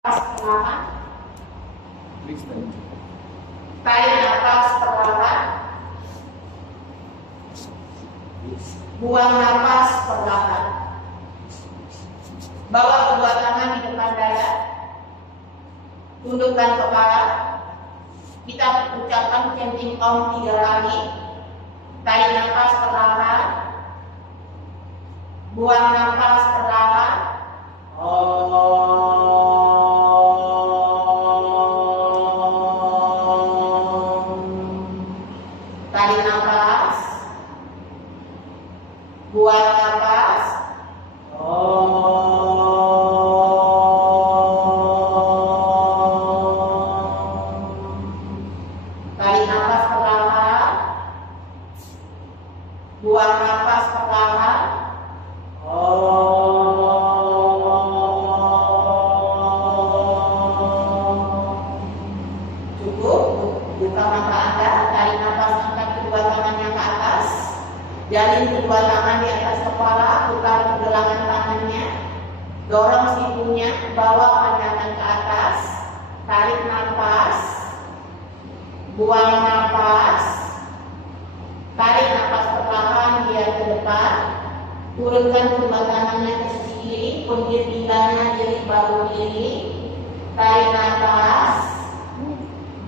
perlahan, tarik nafas perlahan, buang nafas perlahan. Bawa kedua tangan di depan dada, tundukkan kepala. Kita ucapkan chanting Om 3 kali. Tarik nafas perlahan, buang nafas perlahan. Tarik nafas, buang nafas. Tarik nafas perlahan, buang nafas perlahan. Cukup, buka mata Anda, tarik nafas, angkat kedua tangannya ke atas, jalin kedua tangan di atas kepala, putar pergelangan tangannya, dorong sikunya, bawa pandangan ke atas, tarik nafas, buang nafas, tarik nafas perlahan dia ke depan, turunkan kedua tangannya ke sisi kiri, punggir pinggangnya dari bahu kiri, tarik nafas,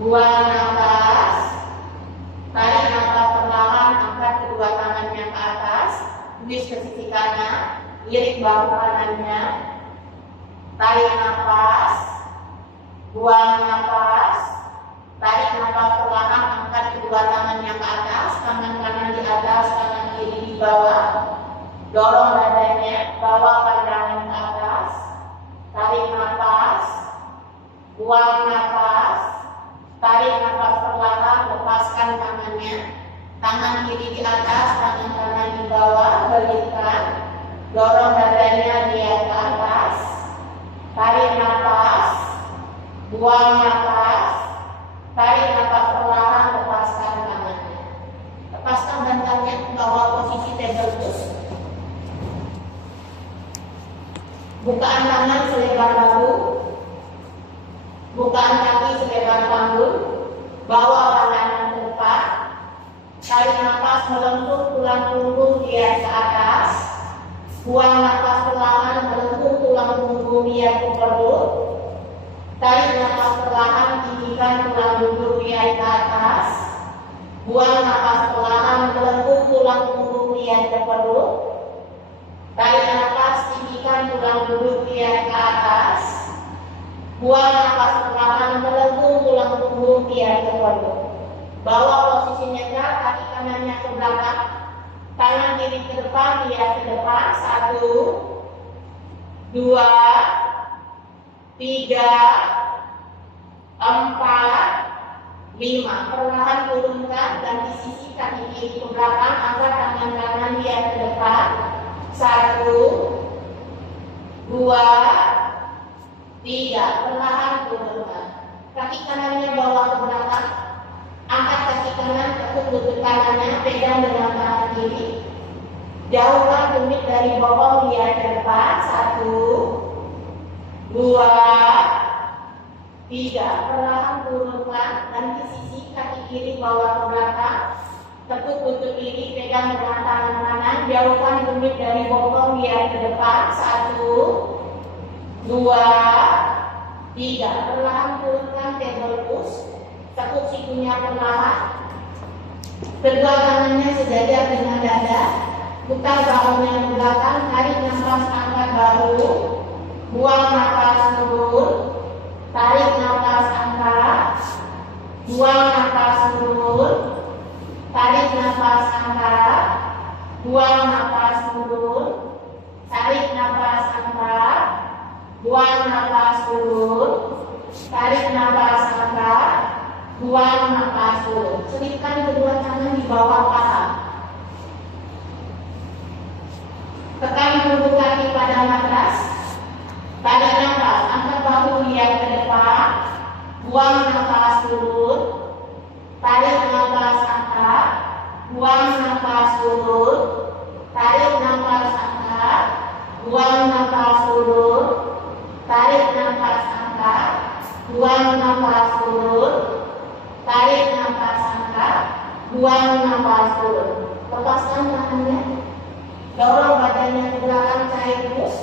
buang nafas, tarik nafas perlahan, angkat kedua tangannya ke atas, twist ke sisi kanan, lirik bahu kanannya, tarik nafas, buang nafas, tarik nafas perlahan, angkat kedua tangannya ke atas, tangan kanan di atas, tangan kiri di bawah, dorong dadanya, bawa pandangan ke atas, tarik nafas, buang nafas, tarik nafas perlahan, lepaskan tangannya, tangan kiri di atas, tangan kanan di bawah, balikan, dorong dadanya dia ke atas, tarik nafas, buang nafas, tarik nafas perlahan, lepaskan tangannya, lepaskan bantalnya, bawa posisi tabletop, bukaan tangan selebar bahu, bukaan kaki selebar panggul, bawa pandangan ke depan, tarik nafas melengkung tulang punggung dia ke atas, buang nafas perlahan melengkung tulang punggung dia ke perut, tarik nafas perlahan tinggikan tulang punggung dia ke atas, buang nafas perlahan melengkung tulang punggung dia ke perut, tarik nafas tinggikan tulang punggung dia ke atas, buang nafas perlahan melengkung tulang punggung dia ke perut. Bawa posisi nyata, kaki kanannya ke belakang, tangan kiri ke depan, dia ke depan. 1, 2, 3, 4, 5. Perlahan turunkan dan di sisi kaki kiri ke belakang, angkat tangan kanan dia ke depan. 1, 2, 3, perlahan turunkan. Kaki kanannya bawa ke belakang, angkat kaki kanan, tekuk lutut kanannya, pegang dengan tangan kiri. Jauhkan tumit dari bokong dia ke depan. 1, 2, 3, perlahan turunkan dan di sisi kaki kiri bawa ke belakang, tekuk lutut kiri, pegang dengan tangan kanan. Jauhkan tumit dari bokong dia ke depan. 1, 2, 3, perlahan turunkan table push, tekuk sikunya perlahan, kedua tangannya sejajar dengan dada, putar bahunya ke belakang, tarik nafas, angkat bahu, buang nafas turun, tarik nafas, angkat, buang nafas turun, tarik nafas, angkat, buang nafas turun, tarik nafas, angkat, buang nafas turun, tarik nafas, angkat, buang nafas turun. Selipkan kedua tangan di bawah paha. Tekan punggung kaki pada matras. Tarik nafas, angkat bahu dia ke depan, buang nafas turun, tarik nafas, angkat, buang nafas turun, tarik nafas, angkat, buang nafas turun, tarik nafas, angkat, nafas turun, tarik nafas angkat, buang nafas turun. Lepaskan tangannya, dorong badannya ke belakang, tarik terus.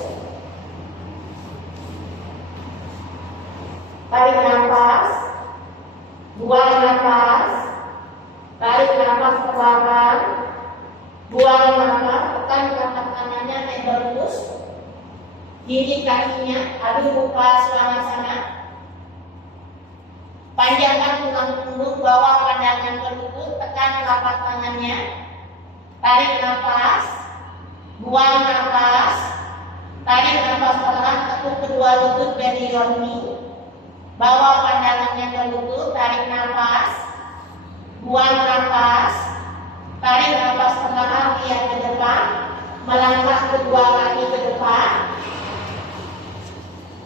Tarik nafas, buang nafas, tarik nafas ke belakang, buang nafas, tekan telapak tangannya, tembak terus. Gigit kakinya, adu buka suasana. Panjangkan tulang punggung, bawa pandangan ke lutut, tekan telapak tangannya. Tarik nafas, buang nafas, tarik nafas pelan, tekuk kedua lutut bend your knee. Bawa pandangannya ke lutut, tarik nafas, buang nafas, tarik nafas perlahan, lihat ke depan, melangkah kedua kaki ke depan.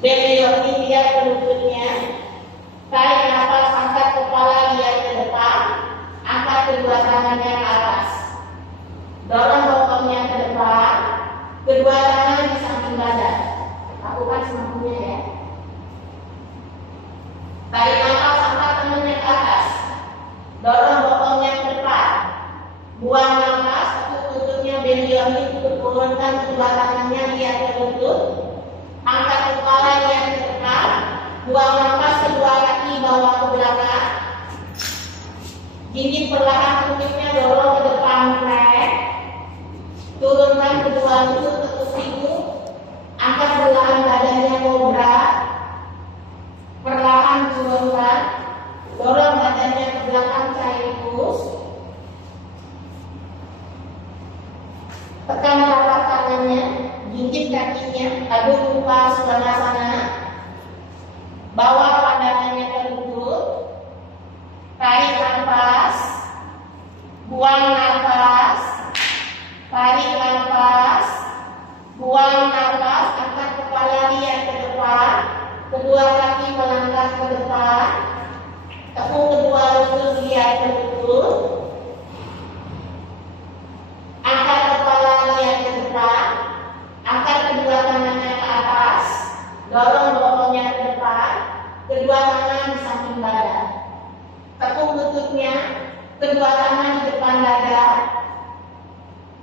Bend your knee, lihat ke lututnya. Tarik nafas, angkat kepala, lihat ke depan, angkat kedua tangannya ke atas. Dorong bokongnya ke depan, kedua tangan di samping badan. Lakukan semampunya ya. Tarik nafas, angkat tangannya ke atas. Dorong bokongnya ke depan. Buang nafas, tekuk lututnya, bend your knee, turunkan kedua tangannya, lihat ke lutut. Angkat kepala, lihat ke depan. Buang nafas, kedua kaki bawa ke belakang. Gigit perlahan lututnya, dorong ke depan, flat. Turunkan kedua lutut, tekuk siku. Angkat perlahan badannya, kobra. Perlahan turunkan. Dorong badannya ke belakang, cair terus. Tekan telapak tangannya, gigit kakinya, adu buka suasana. Bawa pandangannya ke lutut. Tarik nafas, buang nafas, tarik nafas, buang nafas, angkat kepala, lihat ke depan, kedua kaki melangkah ke depan, tekuk kedua lutut, lihat ke lutut, angkat kepala, lihat ke depan, angkat kedua tangannya ke atas, dorong bokongnya ke depan, kedua tangan di samping badan. Tekuk lututnya, kedua tangan di depan dada.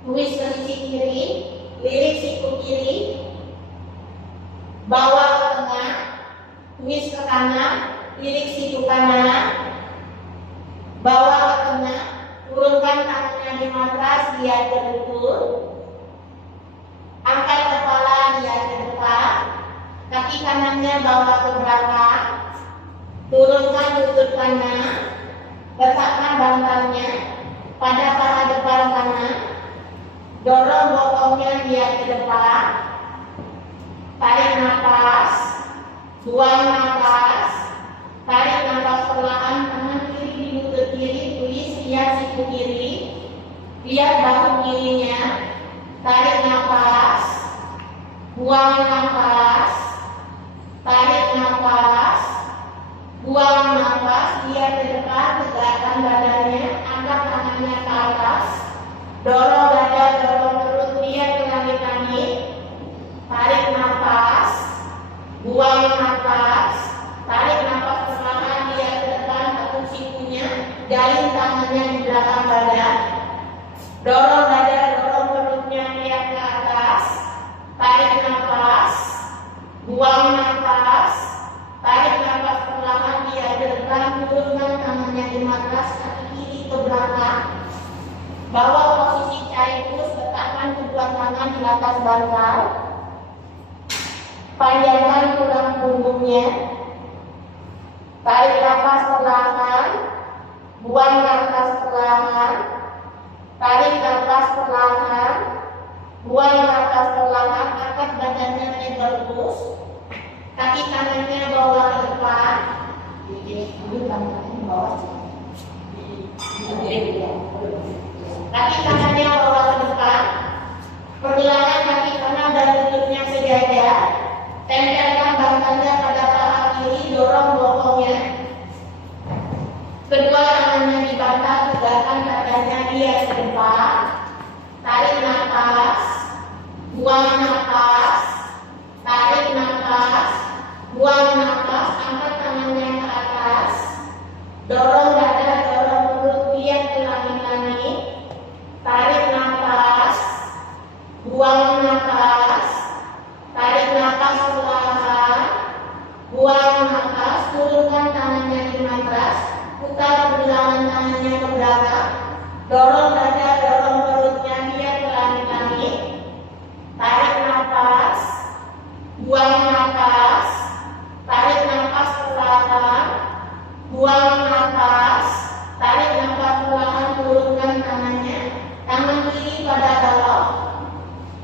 Twist ke sisi kiri, lirik siku kiri. Bawa ke tengah, twist ke kanan, lirik siku kanan. Bawa ke tengah, turunkan tangannya di matras, lihat ke lutut. Angkat kepala, lihat ke depan. Kaki kanannya bawa ke belakang. Turunkan lutut kanan, letakkan bantalnya pada paha depan kanan, dorong bokongnya, lihat ke depan, tarik nafas, buang nafas, tarik nafas perlahan, tangan kiri di lutut kiri, tulis, lihat siku kiri, lihat bahu kirinya, tarik nafas, buang nafas, tarik nafas, buang nafas, lihat ke depan, tegakkan badannya, angkat tangannya ke atas, dorong dada, dorong perut, lihat ke langit-langit, tarik nafas, buang nafas, tarik nafas perlahan, lihat ke depan, tekuk sikunya, jalin tangannya di belakang badan, dorong dada, dorong perutnya, lihat ke atas, tarik nafas, buang nafas, tarik nafas perlahan, lihat ke depan, turunkan tangannya di matras, kaki kiri ke belakang. Bawa posisi cair terus, letakkan kedua tangan di atas bantal. Panjangkan tulang punggungnya. Tarik nafas perlahan, buang nafas perlahan. Tarik nafas perlahan, buang nafas perlahan, angkat badannya lebar terus. Kaki kanannya bawa ke depan. Ambil tangannya bawah. Kaki kanannya bawa ke depan. Pergelangan kaki kanan dan lututnya sejajar. Tempelkan bantalnya pada paha kiri, dorong bokongnya. Kedua tangannya di bantal, tegakkan badannya, lihat ke depan. Tarik nafas, buang nafas, tarik nafas, buang nafas, angkat tangannya ke atas. buang nafas, turunkan tangannya di matras, putar pergelangan tangannya ke belakang, dorong dada, dorong perutnya biar ke langit-langit, tarik nafas, buang nafas, tarik nafas perlahan, buang nafas, tarik nafas perlahan, turunkan tangannya, tangan kiri pada bawah,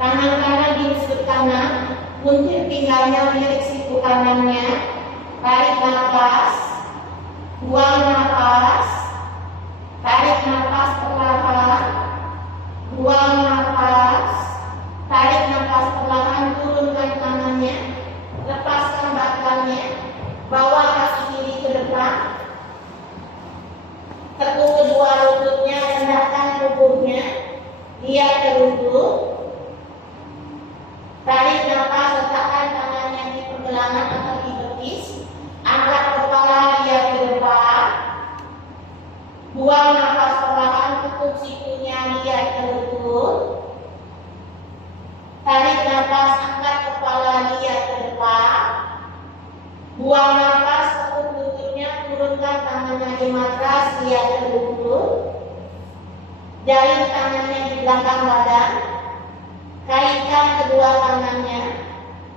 tangan kanan di lutut kanan, muntir pinggangnya milik siku kanannya, tarik nafas, buang nafas, tarik nafas perlahan, buang nafas, tarik nafas perlahan, turunkan tangannya, lepaskan batangnya, bawa kaki kiri ke depan, tekuk kedua lututnya, rendahkan tubuhnya, lihat ke lutut, tarik nafas, letakkan tangannya di pergelangan atau di betis, angkat kepala, lihat ke depan, buang nafas perlahan, tutup sikunya, lihat ke lutut, tarik nafas, angkat kepala, lihat ke depan, buang nafas, tekuk lututnya, turunkan tangannya di matras, lihat ke lutut, jalin tangannya di belakang badan, kaitkan kedua tangannya,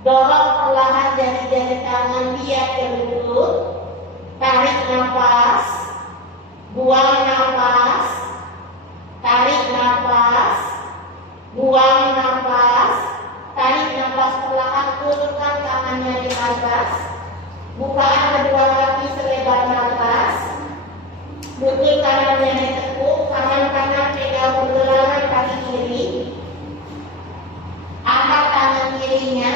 dorong perlahan jari-jari tangan, lihat ke lutut, tarik nafas, buang nafas, tarik nafas, buang nafas, tarik nafas perlahan, turunkan tangannya di atas, bukaan kedua kaki selebar matras, lutut kanannya ditekuk, tangan kanan pegang pergelangan kaki kiri, angkat tangan kirinya,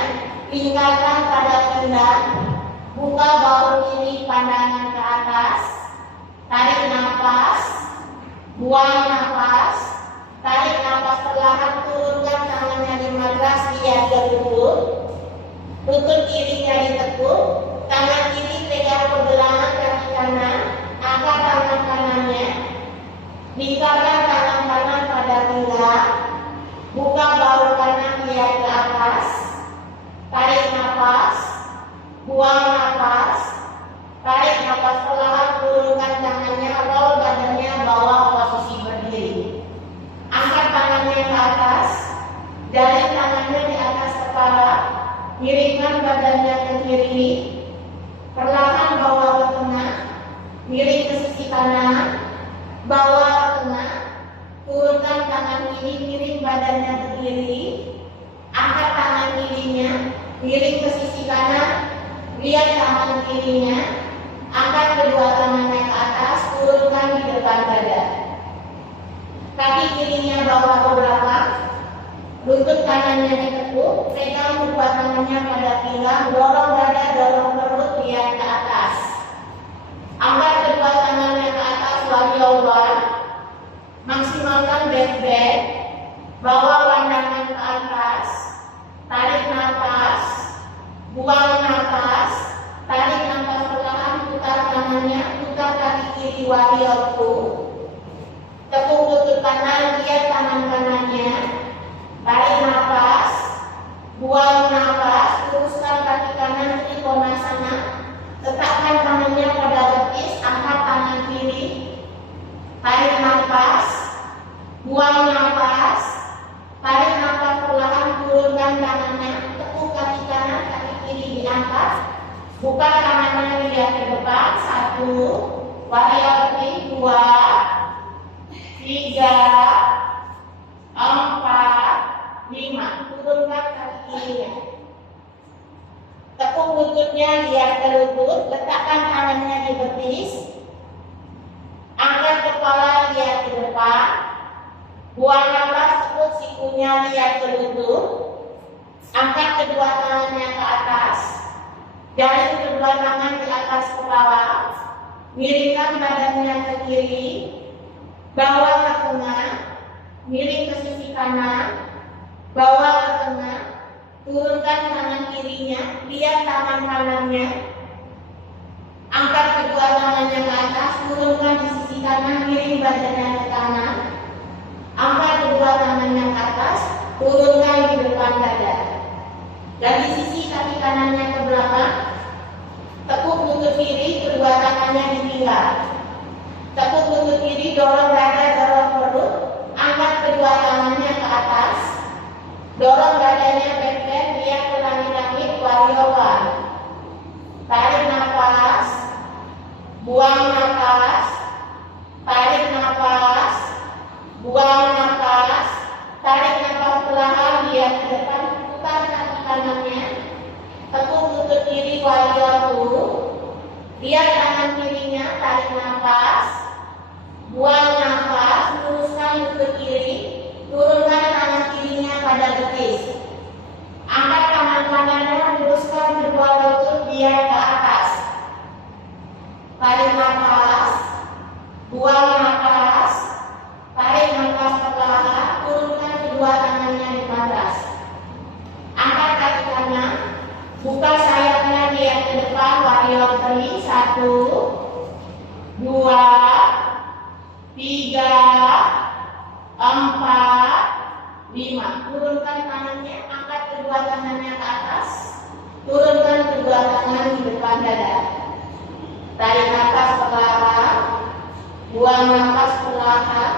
tinggalkan pada pinggang, buka bahu kiri pandangan ke atas, tarik nafas, buang nafas, tarik nafas perlahan, turunkan tangannya di matras, lihat ke lutut, lutut kirinya ditekuk, tangan kiri pegang pergelangan kaki kanan, angkat tangan kanannya, lingkarkan tangan kanan pada pinggang, buka bahu kanan, lihat ke atas, tarik nafas, buang nafas, tarik nafas perlahan, turunkan tangannya, roll badannya, bawa posisi berdiri, angkat tangannya ke atas, jalin tangannya di atas kepala, miringkan badannya ke kiri, perlahan bawa ke tengah, miring ke sisi kanan, bawa ke tengah, turunkan tangan kiri, miring badannya ke kiri, angkat tangan kirinya, miring ke sisi kanan, lihat tangan kirinya, angkat kedua tangannya ke atas, turunkan di depan dada, kaki kirinya bawa ke belakang, lutut kanannya ditekuk, pegang kedua tangannya pada pinggang, dorong dada, dorong perut, lihat ke atas, angkat kedua tangannya ke atas, warrior one, maksimalkan back, bawa pandangan ke atas, tarik nafas, buang nafas, tarik nafas perlahan, putar tangannya, putar kaki kiri warrior two, tekuk lutut kanan, lihat tangan kanannya, tarik nafas, buang nafas, luruskan kaki kanan ke konasana, letakkan tangannya pada betis, angkat tangan kiri, tarik nafas, buang nafas, tarik nafas perlahan, turunkan tangannya, tekuk kaki kanan, kaki kiri diangkat, buka tangannya, lihat ke depan, 1, warrior 2, 3, 4, 5, turunkan kaki kirinya, tekuk lututnya, lihat ke lutut, letakkan tangannya di betis, angkat kepala, lihat ke depan, buang nafas, tekuk sikunya, lihat ke lutut, angkat kedua tangannya ke atas, jalin kedua tangan di atas kepala, miringkan badannya ke kiri, bawa ke tengah, miring ke sisi kanan, bawa ke tengah, turunkan tangan kirinya, lihat tangan kanannya, angkat kedua tangannya ke atas, turunkan di sisi kanan, miring badannya ke kanan, angkat kedua tangannya ke atas, turunkan di depan dada, dari sisi kaki kanannya ke belakang, buang nafas, tarik nafas, buang nafas, tarik nafas perlahan, lihat ke depan, putar kaki kanannya, tekuk lutut kiri warrior 2, lihat tangan kirinya, tarik nafas, buang nafas, luruskan lutut kiri, turunkan tangan kirinya pada betis, angkat tangan kanannya, luruskan kedua lutut dia ke atas, tarik nafas, buang nafas, tarik nafas perlahan, turunkan kedua tangannya di atas, angkat kaki kanan, buka sayapnya, lihat ke depan, warrior 3, 1, 2, 3, 4, 5, turunkan tangannya, angkat kedua tangannya ke atas, turunkan kedua tangan di depan dada, tarik nafas perlahan, buang nafas perlahan,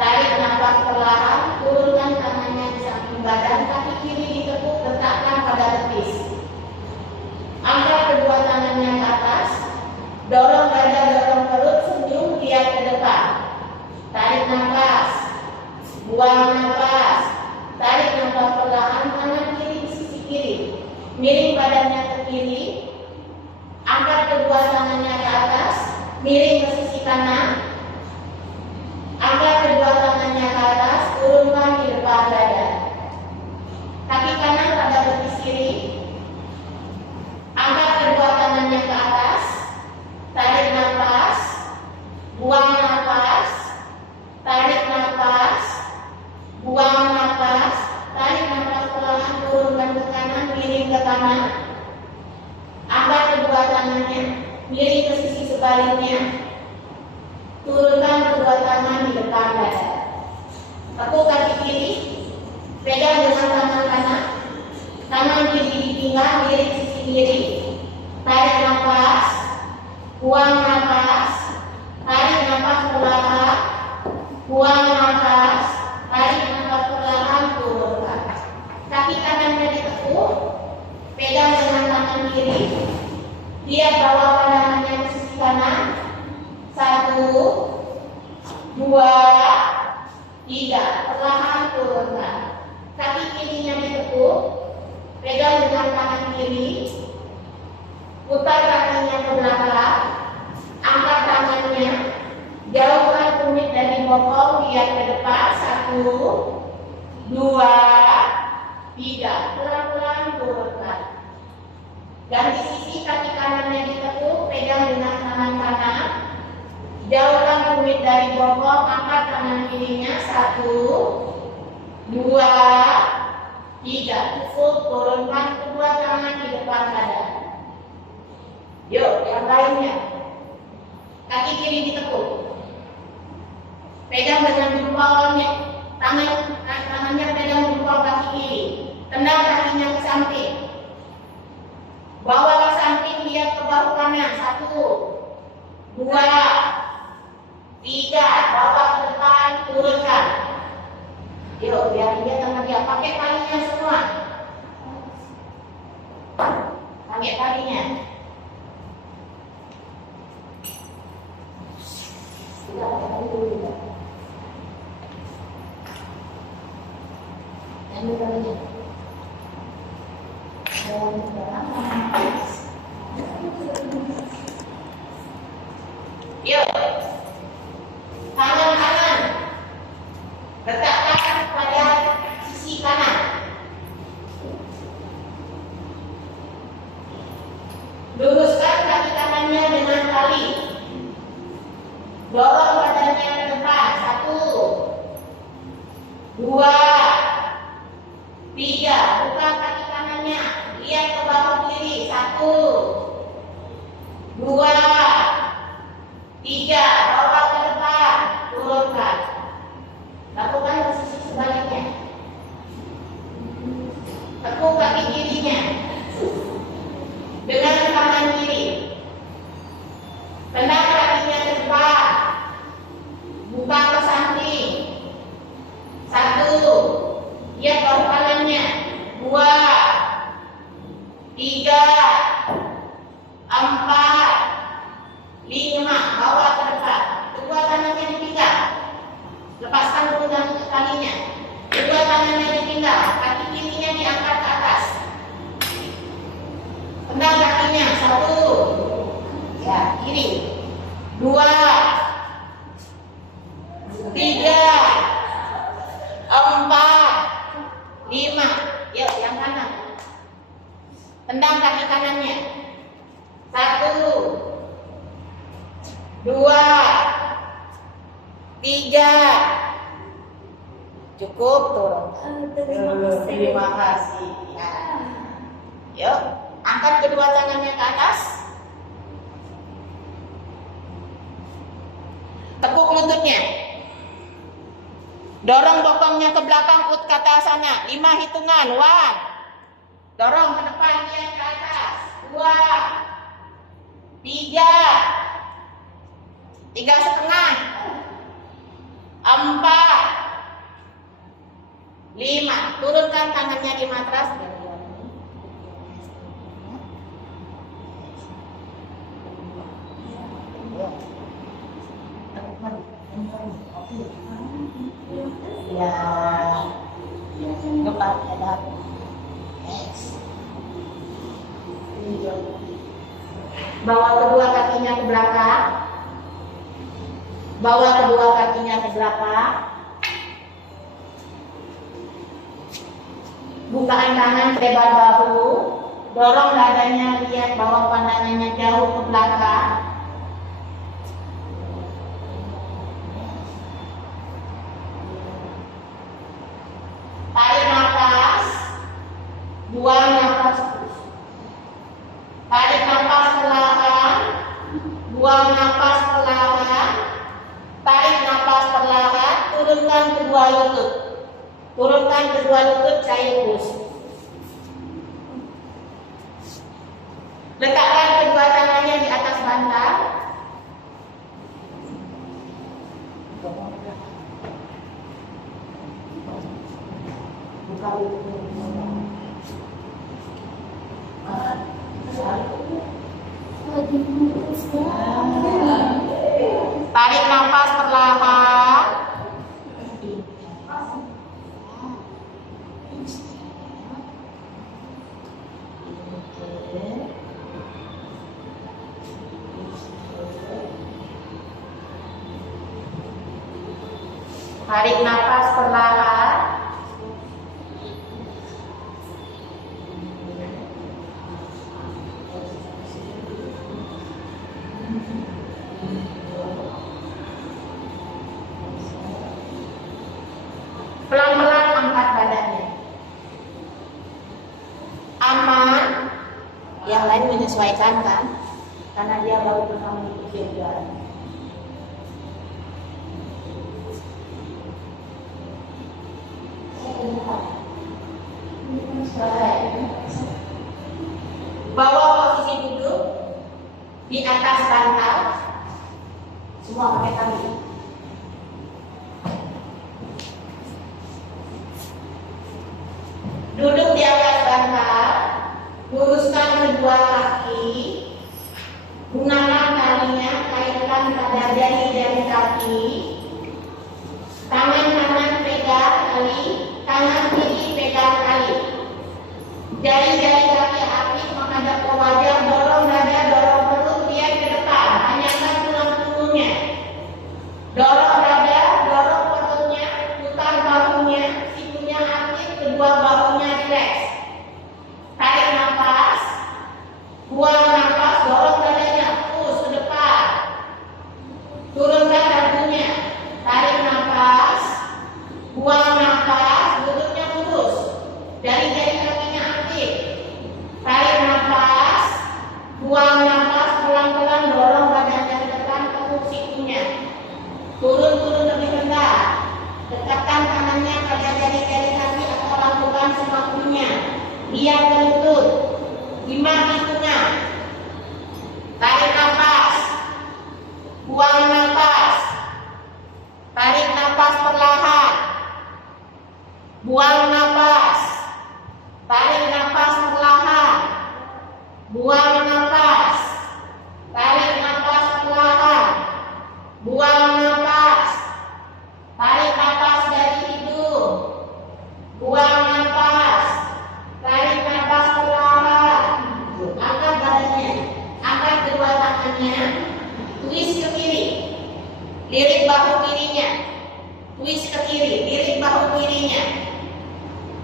tarik nafas perlahan, turunkan tangannya di samping badan, kaki kiri ditekuk, letakkan pada betis, angkat kedua tangannya ke atas, dorong dada, dorong perut, senyum, lihat ke depan, tarik nafas, buang nafas, tarik nafas perlahan, tangan kiri di sisi kiri, miring badannya ke kiri, angkat kedua tangannya ke atas, miring ke sisi kanan, angkat kedua tangannya ke atas, turunkan di depan dada, kaki kanan pada betis kiri, angkat kedua tangannya ke atas, tarik nafas, buang nafas, tarik nafas, buang nafas, tarik nafas perlahan, turunkan ke kanan, miring ke kanan, angkat kedua tangannya, miring ke sisi sebaliknya, turunkan kedua tangan di depan dada, tekuk kaki kiri, pegang dengan tangan kanan, tangan kiri di pinggang, miring sisi kiri, tarik nafas, buang nafas, tarik nafas perlahan, buang nafas, tarik nafas perlahan, turunkan. Kaki kanannya ditekuk, pegang dengan tangan kiri, lihat bawa pandangannya ke sisi kanan, 1, 2, 3, perlahan turunkan. Kaki kirinya ditekuk, pegang dengan tangan kiri, putar kakinya ke belakang, angkat tangannya, jauhkan tumit dari bokong, lihat ke depan, 1, 2, 3, pelan-pelan turunkan. Ganti sisi, kaki kanannya ditekuk, pegang dengan tangan kanan, jauhkan tumit dari bokong, angkat tangan kirinya, 1, 2, 3, cukup, turunkan kedua tangan di depan dada. Yuk, yang lainnya. Kaki kiri ditekuk, pegang dengan jempolnya, tangannya pegang jempol kaki kiri, tendang kakinya ke samping, bawa ke samping, lihat ke bahu kanan, 1, 2, 3, bawa ke depan, turunkan. Yuk, biar dia tangan dia, pakai talinya semua, pakai talinya. Yuk, tangan kanan letakkan pada sisi kanan, luruskan kaki kanannya dengan tali, dorong badannya ke depan, 1, 2, 3, buka kaki kanannya, lihat ke bahu kiri, 1, 2, 3, bawa ke depan, turunkan. Lakukan ke sisi sebaliknya. Tekuk kaki kirinya dengan tangan kiri, tendang kakinya ke depan, buka ke samping, 1, lihat bahu kanannya, 2, 3, 4, 2, 3, 4, 5. Yuk, yang kanan. Tendang kaki kanannya. 1, 2, 3. Cukup, turun. Terima kasih. Nah. Yuk, angkat kedua tangannya ke atas. Tekuk lututnya. Dorong bokongnya ke belakang, ut kata sana. 5 hitungan. 1. Dorong ke depan, dia ke atas. 2, 3, 3,5, 4, 5. Turunkan tangannya di matras. Ya, depan ada. Bawa kedua kakinya ke belakang. Bawa kedua kakinya ke belakang. Bukaan tangan lebar bahu. Dorong dadanya, lihat bawah pandangannya jauh ke belakang. Tarik nafas. Buang nafas. Tarik nafas perlahan. Buang nafas perlahan. Tarik nafas perlahan. Turunkan kedua lutut. Turunkan kedua lutut, cair push. Letakkan kedua tangannya di atas bantal. Buka tarik nafas perlahan. Tarik nafas perlahan. Pelan-pelan angkat badannya. Aman. Yang lain menyesuaikan kan? Karena dia baru pertama ikut juga. Bawa posisi duduk di atas bantal. Semua pakai kaki. Duduk di atas bantal, luruskan kedua kaki, gunakan talinya, kaitkan pada jari-jari kaki, tangan kanan pegang tali, tangan kiri pegang tali, jari-jari kaki aktif menghadap ke wajah, dorong dada, dorong perut, lihat ke depan, tanyakan tulang punggungnya, dorong dada, dorong perutnya, putar bahunya, sikunya aktif, kedua bahunya rileks. Tarik nafas, buang nafas, dorong dadanya, push ke depan, turunkan dagunya, tarik nafas, buang nafas, lututnya lurus, jari-jari kakinya aktif, tarik nafas, buang nafas, pelan-pelan dorong badannya ke depan, tekuk sikunya, turun lebih rendah, dekatkan tangannya pada jari-jari kaki atau lakukan semakunya, lihat ke lutut, 5 hitungan, tarik nafas, buang nafas, tarik nafas perlahan, buang nafas, tarik nafas perlahan, buang nafas, tarik nafas perlahan, buang nafas, tarik nafas dari hidung, buang nafas, tarik nafas perlahan, angkat badannya, angkat kedua tangannya, twist ke kiri, Lirik bahu kirinya, twist ke kiri, lirik bahu kirinya.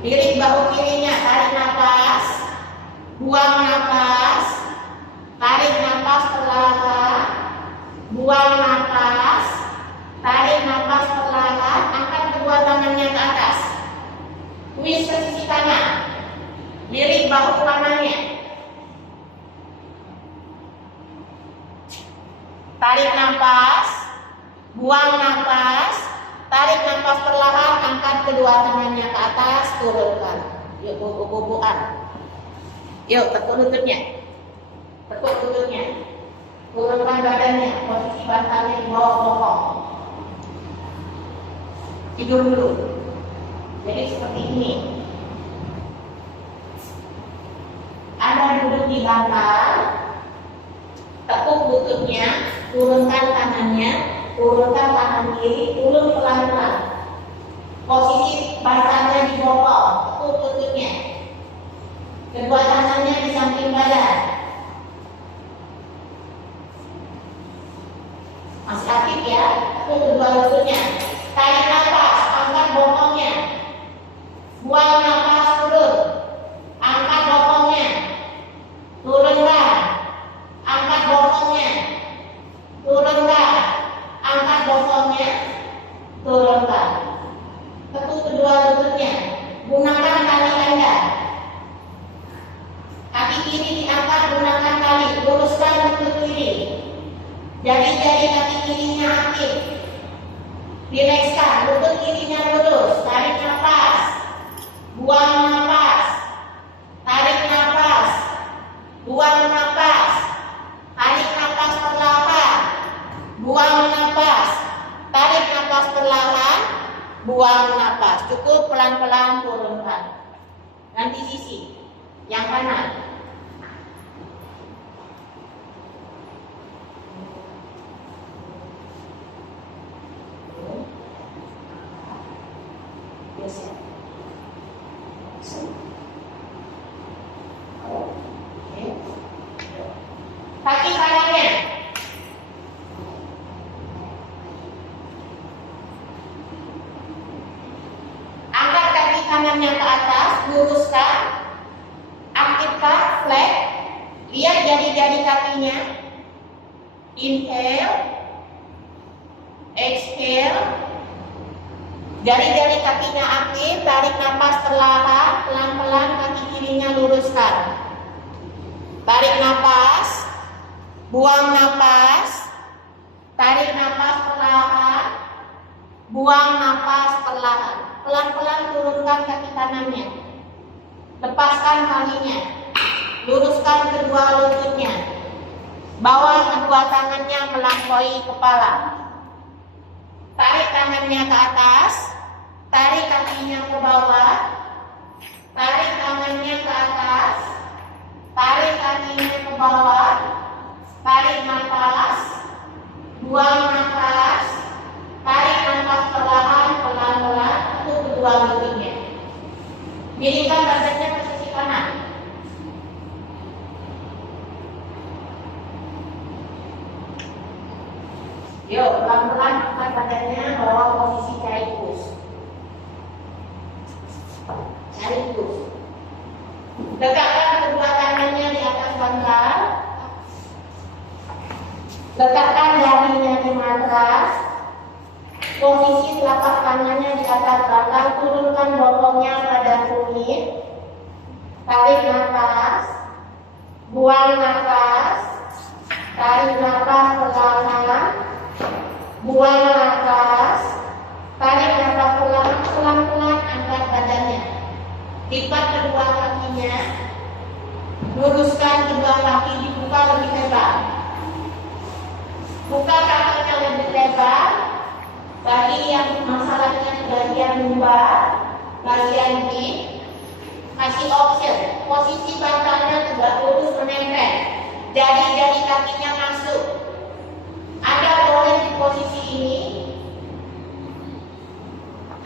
Lirik bahu kirinya, tarik nafas, buang nafas, tarik nafas perlahan, buang nafas, tarik nafas perlahan, angkat kedua tangannya ke atas. Twist ke sisi kanan, lirik bahu kanannya. Tarik nafas, buang nafas, tarik nafas perlahan, angkat kedua tangannya ke atas, turunkan. Yuk, bubukan. Yuk, tekuk lututnya. Tekuk lututnya. Turunkan badannya, posisi bantalnya di bawah bokong. Tidur dulu. Jadi seperti ini. Anda duduk di bantal, tekuk lututnya, turunkan tangannya, turunkan tangan kiri, turun pelan-pelan. Posisi bantalnya di bokong, tekuk lututnya. Kedua tangannya di samping badan. Masih aktif ya, tekuk kedua lututnya. Tarik nafas, angkat bokongnya. Buang nafas, turun. Angkat bokongnya. Turunkan. Angkat bokongnya. Turunkan. Angkat bokongnya. Turunkan. Tekuk kedua lututnya. Gunakan tali Anda. Kaki kiri diangkat, gunakan tali. Luruskan lutut kiri. Jari-jari kaki kirinya aktif. Rilekskan, lutut kirinya lurus. Tarik nafas. Buang nafas. Tarik nafas. Buang nafas. Tarik nafas perlahan. Buang nafas. Tarik nafas perlahan. Buang nafas. Cukup, pelan-pelan turunkan. Ganti sisi. Yang kanan. Biasa. Oke. Kaki kanannya. Angkat kaki kanannya ke atas, luruskan. Aktifkan flag. Lihat jari-jari kakinya. Inhale. Exhale. Jari-jari kakinya aktif, tarik nafas perlahan, pelan-pelan kaki kirinya luruskan. Tarik nafas, buang nafas, tarik nafas perlahan, buang nafas perlahan. Pelan-pelan turunkan kaki kanannya. Lepaskan talinya. Luruskan kedua lututnya. Bawa kedua tangannya melampaui kepala. Tarik tangannya ke atas. Tarik kakinya ke bawah. Tarik tangannya ke atas. Tarik kakinya ke bawah. Tarik nafas. Buang nafas. Tarik nafas perlahan, pelan-pelan. Untuk kedua lututnya. Miringkan badannya ke sisi kanan. Yuk, pelan-pelan angkat badannya, bawa posisi cari push. Cari push. Letakkan kedua tangannya di atas bantal. Letakkan jarinya di matras. Posisi telapak tangannya di atas bantal. Turunkan bokongnya pada kulit. Tarik nafas. Buang nafas. Tarik nafas perlahan. Buang nafas. Tarik nafas perlahan, pelan-pelan angkat badannya. Lipat kedua kakinya. Luruskan kedua kaki, dibuka lebih lebar. Buka kakinya lebih lebar. Bagi yang masalahnya di bagian lumbar, bagian hip, kasih option. Posisi bantalnya tegak lurus menempel. Jari-jari kakinya masuk. Anda boleh di posisi ini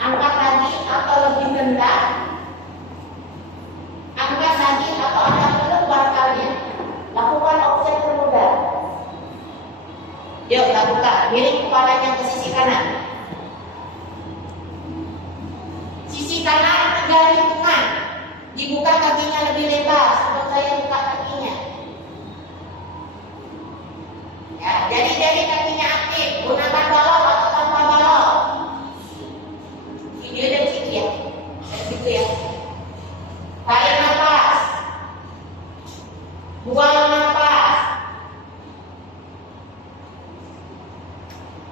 angkat lagi atau lebih rendah, angkat lagi atau angkat terus bantalnya. Lakukan opsi termudah. Yuk kita buka, miring kepalanya ke sisi kanan. Sisi kanan 3 hitungan. Dibuka kakinya lebih lebar sebab saya buka kakinya. Ya, jadi kakinya aktif. Gunakan balok atau tanpa balok. Video dari situ ya. Dari situ ya. Tarik nafas. Buang nafas.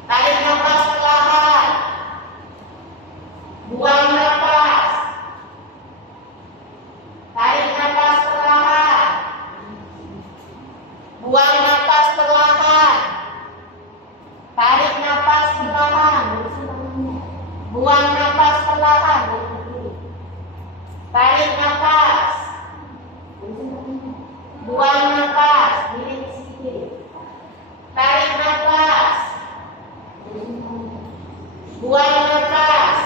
Tarik nafas perlahan. Buang nafas. Tarik nafas perlahan. Buang nafas perlahan. Tarik nafas perlahan. Buang nafas perlahan. Tarik nafas. Buang nafas. Tarik nafas. Buang nafas.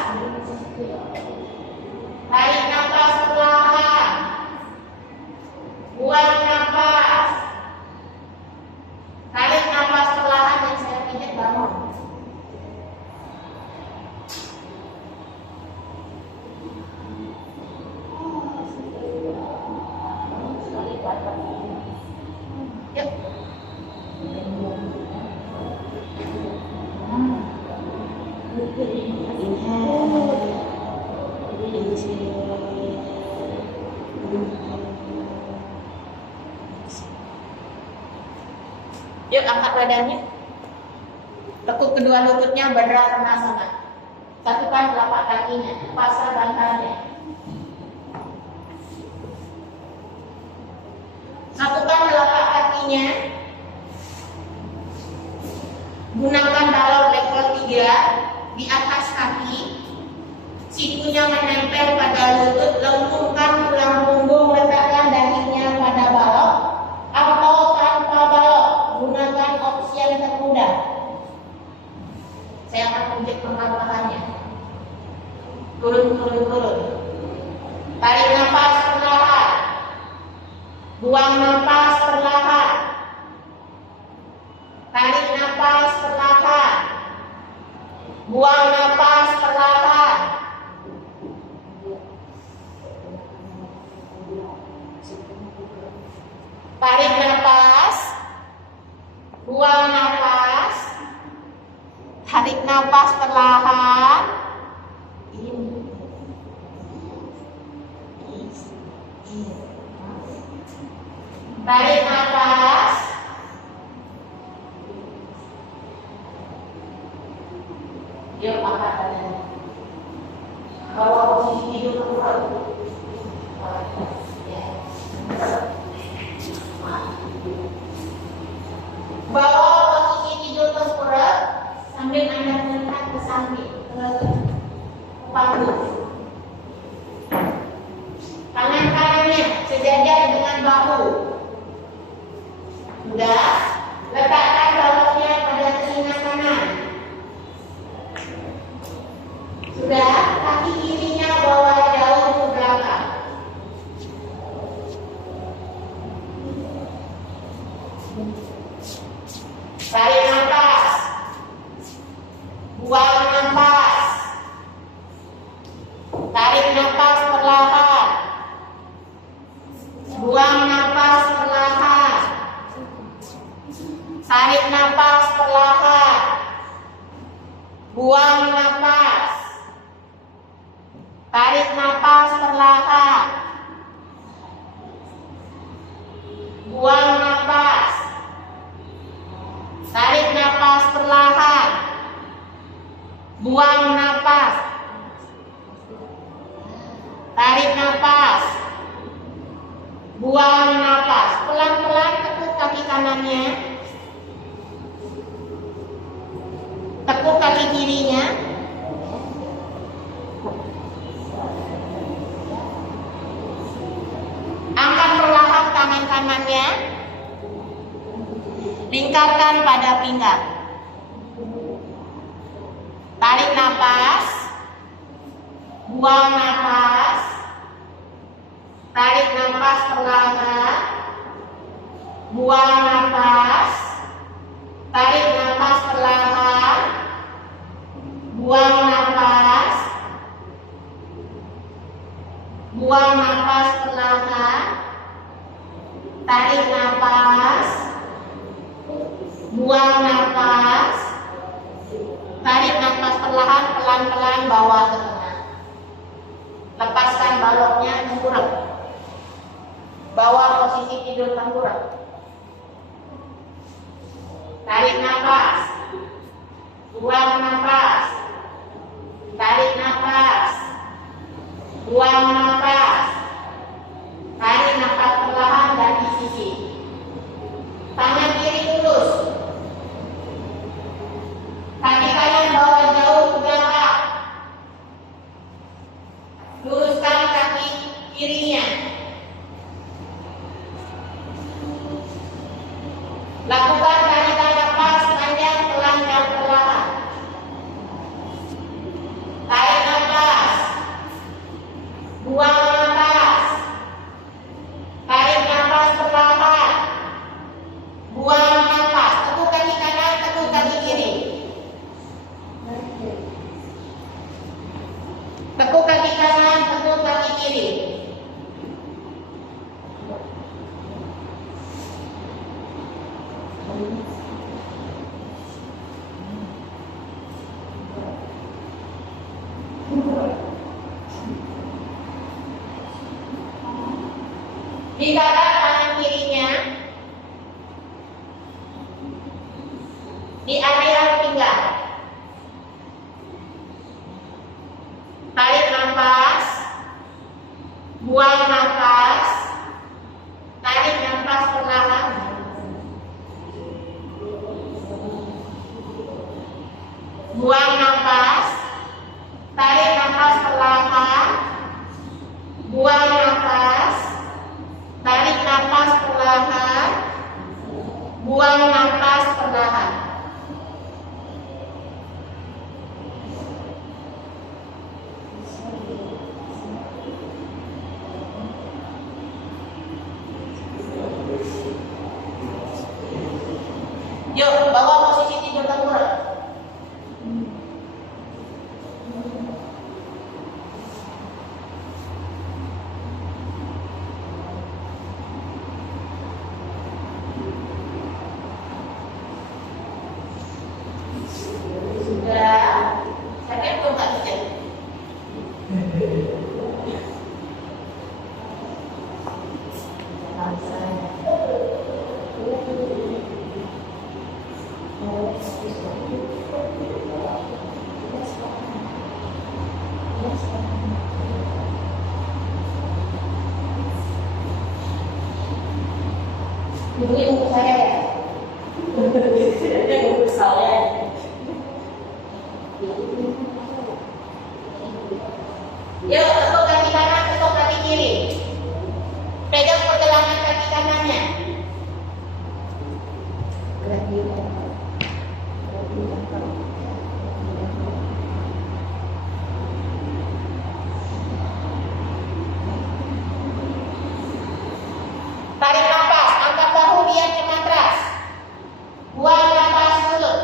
Tarik nafas perlahan. Buang nafas. Tarik nafas perlahan yang saya pijat bangun. Yuk. Yuk angkat badannya. Tekuk kedua lututnya bergerak sama-sama. Satukan telapak kakinya, pasang bantalnya. Satukan telapak kakinya. Gunakan balok level 3 di atas kaki. Sikunya menempel pada lutut, lengkungkan tulang punggung, letakkan dahinya pada balok atau tanpa balok. Gunakan opsi yang termudah. Saya akan tunjuk perlahan-lahannya. Turun. Tarik nafas perlahan. Buang nafas perlahan. Tarik nafas perlahan. Buang nafas perlahan. Tarik nafas. Buang nafas. Tarik nafas perlahan. Tarik nafas. Yuk angkat badannya. Bawa posisi tidur ke perut. Bawa posisi tidur ke perut sambil Anda melihat ke samping, ke panggung. Tangan kanannya sejajar dengan bahu. Sudah, letakkan baloknya pada telinga kanan. Sudah, kaki kirinya bawa jauh ke belakang. Tarik nafas. Buang nafas. Tarik nafas perlahan. Buang nafas perlahan. Tarik nafas perlahan. Buang nafas. Tarik nafas perlahan. Buang nafas. Tarik nafas perlahan. Buang nafas. Tarik nafas. Buang nafas. Pelan-pelan tekuk kaki kanannya. Tekuk kaki kirinya. Angkat perlahan tangan kanannya. Lingkarkan pada pinggang. Tarik nafas. Buang nafas. Tarik nafas perlahan. Buang nafas. Tarik nafas Buang nafas. Tarik nafas perlahan, pelan-pelan bawa ke tengah. Lepaskan baloknya, tengkurap. Bawa posisi tidur tengkurap. Tarik nafas. Buang nafas. Tarik nafas. Buang nafas. Tarik nafas perlahan dan di sisi. Tangan kiri lurus. Kaki kanan bawa jauh ke belakang. Luruskan kaki kirinya. Lakukan tarikan nafas panjang, pelan dan perlahan. Tarik nafas. Buang nafas. Tarik nafas perlahan. Buang nafas. Tekuk kaki kanan, tekuk kaki kiri. Tekuk kaki kanan, tekuk kaki kiri. Di kanan tangan kirinya di area pinggang. Tarik nafas, buang nafas, tarik nafas perlahan. Buang nafas, tarik nafas perlahan. Buang nafas, tarik nafas perlahan. Buang nafas perlahan. Yuk, bawa posisi tidur tengkurap. Sudah. Saya belum tak bisa. Ini untuk saya ya. Ini untuk saya. Yuk, tekuk kaki kanan, tekuk kaki kiri. Pegang pergelangan kaki kanannya. Tarik nafas, angkat bahu lihat ke matras. Buang nafas mulut.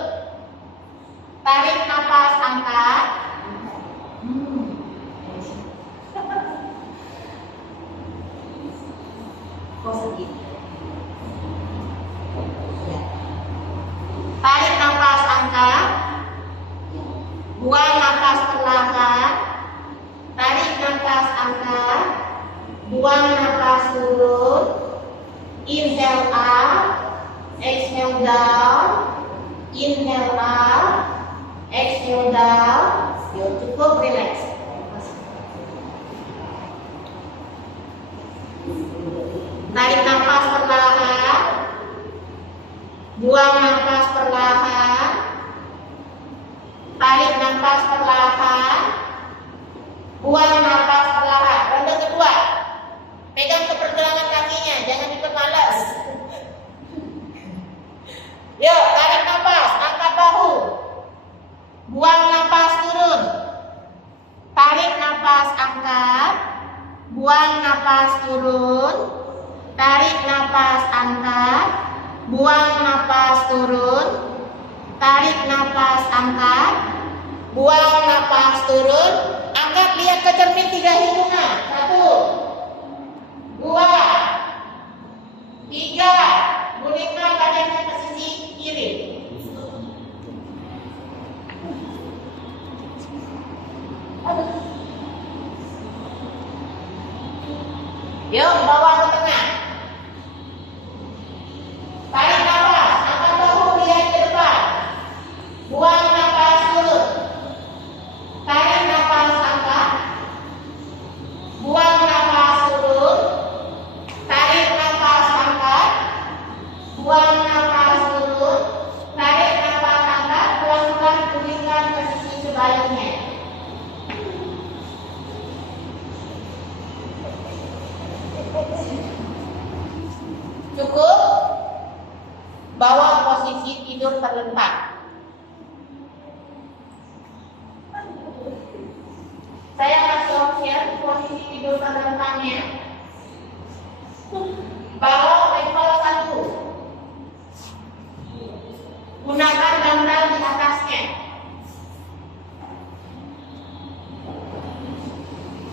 Tarik nafas, angkat. Kok sedih? Ya. Tarik nafas, angkat. Buang nafas perlahan. Tarik nafas, angkat. Buang nafas turun. Inhale up, exhale down. Inhale up, exhale down. Yuk, cukup relax. Tarik nafas perlahan. Buang nafas perlahan. Tarik nafas perlahan. Buang nafas perlahan. Ronde kedua. Pegang ke pergelangan kakinya, jangan ikut malas. Yuk, tarik nafas, angkat bahu. Buang nafas turun. Tarik nafas, angkat. Buang nafas turun. Tarik nafas, angkat. Buang nafas turun. Tarik nafas, angkat. Buang nafas turun. Angkat, lihat ke cermin 3 hitungan. 1, 2, 3. Gulingkan badannya ke sisi. kiri. Yuk, bawa ke tengah. Tarik nafas, angkat bahu, lihat ke depan. Buang nafas, turun. Tarik nafas, angkat. Buang nafas, turun. Tarik nafas, angkat. Buang nafas, turun. Tarik nafas, angkat. Pelan-pelan pulihkan ke sisi sebaliknya. Cukup. Bawa posisi tidur terlentang. Saya kasih opsi posisi tidur terlentangnya. Bawa level 1. Gunakan bantal di atasnya.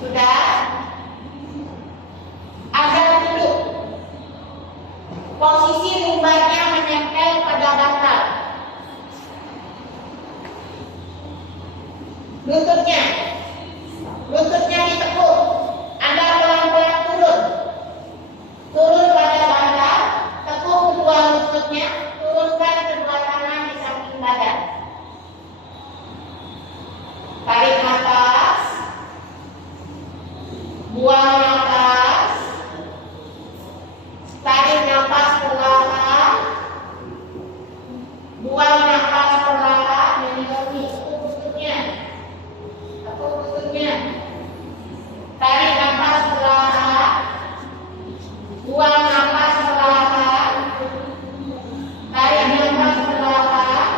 Sudah? Agak duduk. Posisi lumbarnya menempel pada bantal. Lututnya ditekuk. Anda pelan-pelan turun. Turun pada bantal, tekuk kedua lututnya, turunkan kedua tangan di samping badan. Tarik nafas. Buang nafas. Tarik nafas perlahan. Buang nafas perlahan. Tekuk lututnya. Tekuk lututnya. Tarik nafas perlahan. Buang nafas perlahan. Tarik nafas perlahan.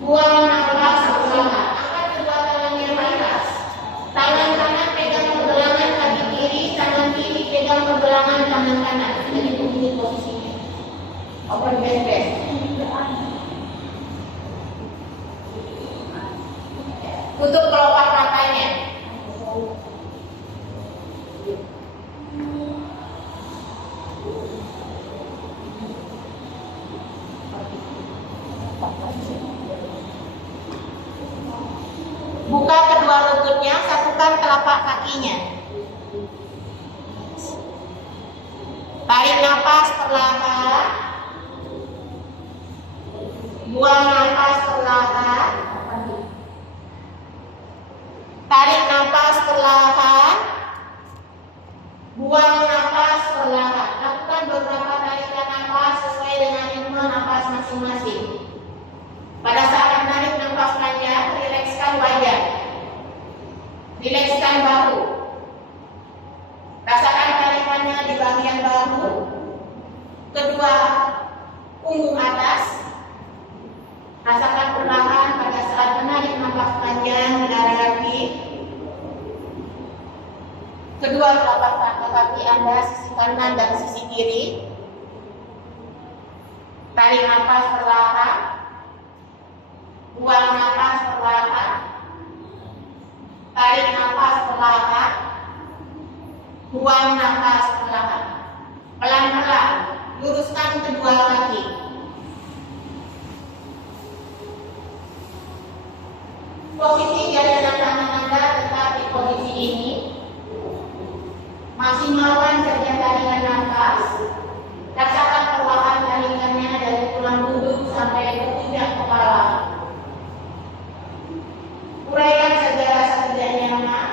Buang nafas perlahan. Angkat kedua tangannya ke atas. Tangan kanan pegang pergelangan kaki kiri, tangan kiri pegang pergelangan tangan kanan. Jadi begini posisinya. Open bend. Tutup kelopak matanya. Buka kedua lututnya, satukan telapak kakinya. Tarik nafas perlahan. Buang nafas perlahan. Tarik nafas perlahan. Buang nafas perlahan. Lakukan beberapa tarikan nafas sesuai dengan ritme nafas masing-masing. Pada saat menarik nafas panjang, rilekskan wajah. Rilekskan bahu. Rasakan tarikannya di bagian bahu. Kedua punggung atas. Rasakan perlahan pada saat menarik nafas panjang di dada kaki. Kedua telapak kaki Anda, sisi kanan dan sisi kiri. Tarik nafas perlahan. Buang nafas perlahan. Tarik nafas perlahan. Buang nafas perlahan. Pelan-pelan luruskan kedua kaki. Posisi jari tangan Anda tetap di posisi ini. Maksimalkan saja tarikan nafas. Rasakan perlahan tarikannya dari tulang duduk sampai ke pundak kepala. Uraikan saja rasa tidak nyaman.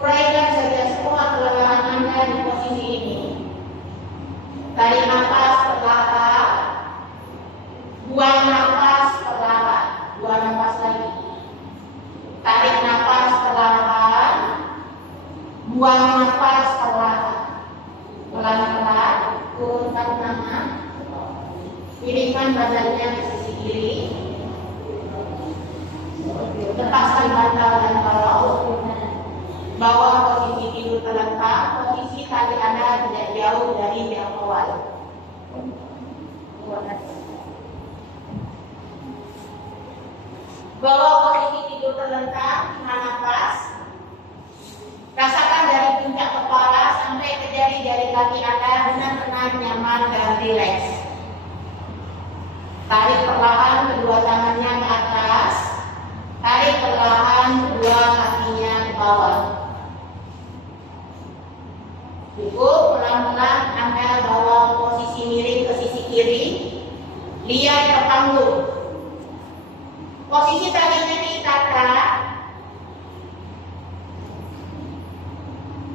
Uraikan saja semua kelelahan Anda di posisi ini. Tarik nafas perlahan. Buang nafas perlahan. Buang nafas lagi. Tarik nafas perlahan. Buang nafas perlahan. Pelan-pelan turunkan tangan. Pilihkan badannya ke sisi kiri. Lepaskan bantal dan kolong. Bawa posisi tidur terlentang. Posisi kaki Anda tidak jauh dari jangkauan. Bawa posisi tidur terlentang. Tahan nafas. Rasakan dari puncak kepala sampai ke jari-jari kaki Anda benar-benar nyaman dan rileks. Tarik perlahan kedua tangannya ke atas. Tarik perlahan kedua kakinya ke bawah. Cukup, pelan-pelan Anda bawa posisi miring ke sisi kiri. Lihat ke panggung. Posisi talinya ditata.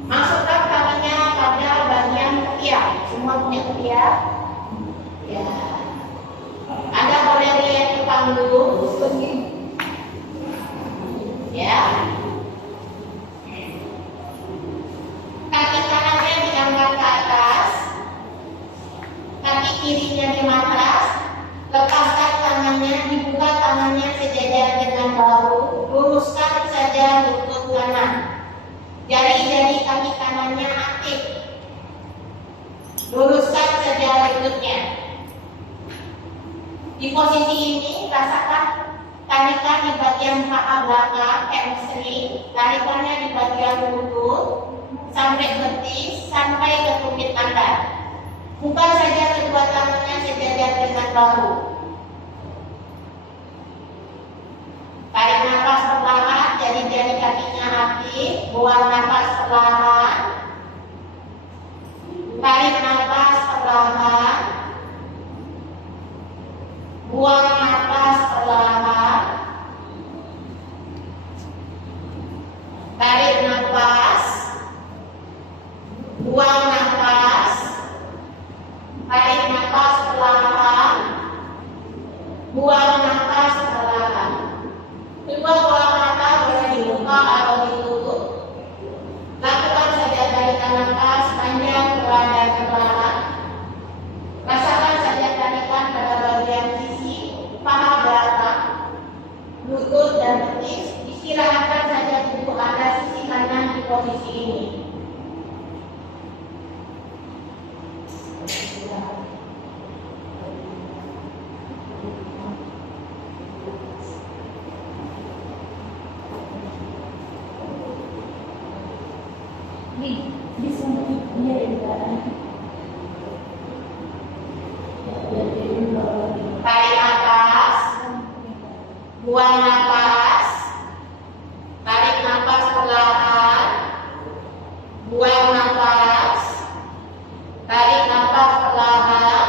Masukkan tangannya pada bagian ketiak. Semua punya ketiak. Ya. Anda boleh lihat ke panggung. Ya. Kaki kanannya diangkat ke atas. Kaki kirinya di matras. Lepaskan tangannya, dibuka tangannya sejajar dengan bahu. Luruskan saja lutut kanan. Jari-jari kaki kanannya aktif. Luruskan saja lututnya. Di posisi ini rasakan tarikan di bagian paha belakang, hamstring. Tarikannya di bagian lutut sampai betis, sampai ke tumit Anda. Buka saja kedua tangannya sejajar dengan bahu. Tarik nafas perlahan, jari-jari kakinya aktif. Buang nafas perlahan. Tarik nafas perlahan. Buang nafas perlahan. Tarik nafas. Buang nafas. Tarik nafas perlahan. Buang nafas perlahan. Coba bola mata boleh dibuka atau ditutup. Lakukan saja tarikan nafas panjang pelan dan perlahan. Rasakan saja tarikan pada bagian sisi paha belakang, lutut dan betis. Istirahatkan saja tubuh Anda sisi kanan di posisi ini. Tarik nafas, buang nafas, tarik nafas perlahan, buang nafas, tarik nafas perlahan,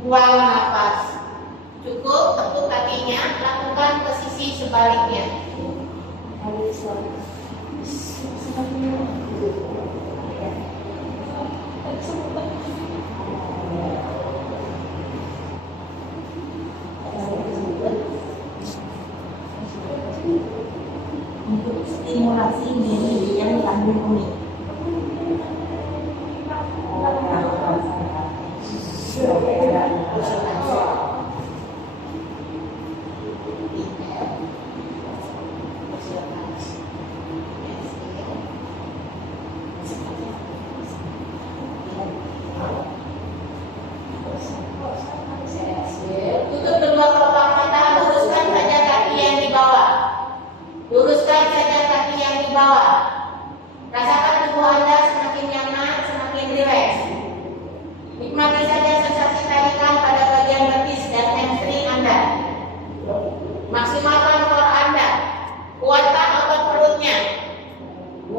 buang nafas. Cukup, tepuk kakinya, lakukan ke sisi sebaliknya. Untuk stimulasi diri yang kandung kuning. Tutup kedua kelopak mata, luruskan saja kaki yang di bawah. Luruskan saja kaki yang di bawah. Rasakan tubuh Anda semakin nyaman, semakin rileks. Nikmati saja sensasi tarikan pada bagian betis dan hamstring Anda. Maksimalkan core Anda. Kuatkan otot perutnya. 1,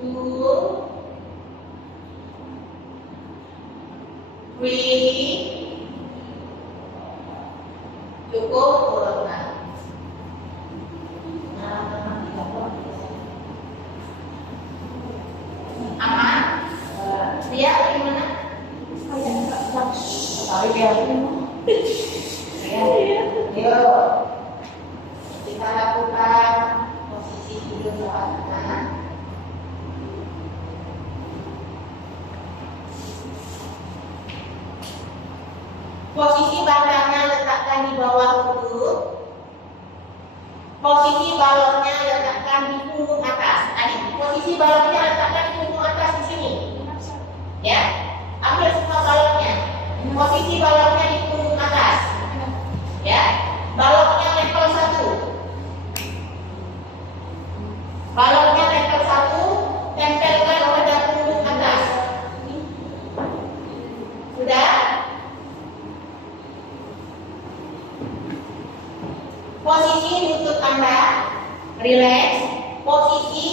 2, 3. Cukup, turunkan. Aman? Lihat gimana? Yuk, kita lakukan posisi duduk kanan. Posisi badannya letakkan di bawah lutut. Posisi balonnya letakkan di punggung atas. Adik, posisi balonnya letakkan di punggung atas di sini. Ya, ambil semua balonnya. Posisi balonnya di punggung atas. Ya, balonnya level 1. Balonnya level 1, tempelkan pada punggung atas. Sudah? Posisi lutut Anda rileks, posisi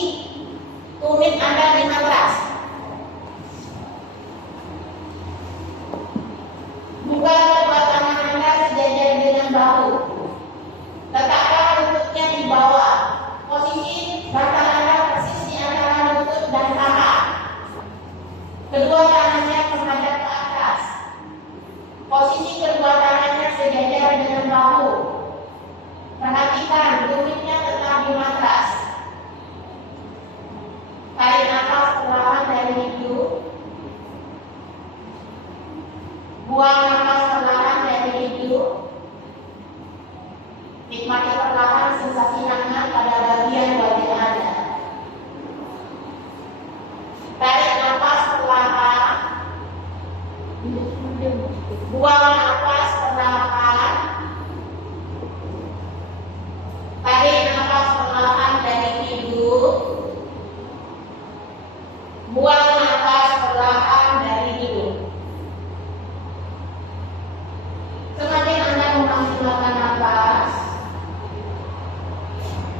tumit Anda di matras. Buka kedua tangan Anda sejajar dengan bahu. Letakkan lututnya di bawah. Posisi batang Anda persis di antara lutut dan paha. Kedua tangannya menghadap ke atas. Posisi kedua tangannya sejajar dengan bahu. Perhatikan tumitnya tetap di matras. Tarik nafas perlahan dari hidung. Buang nafas perlahan dari hidung. Nikmati perlahan sensasi hangat pada bagian wajah Anda. Tarik nafas perlahan. Buang nafas perlahan. Tarik nafas perlahan dari hidung. Buang nafas perlahan dari hidung. Semakin Anda memaksimalkan nafas,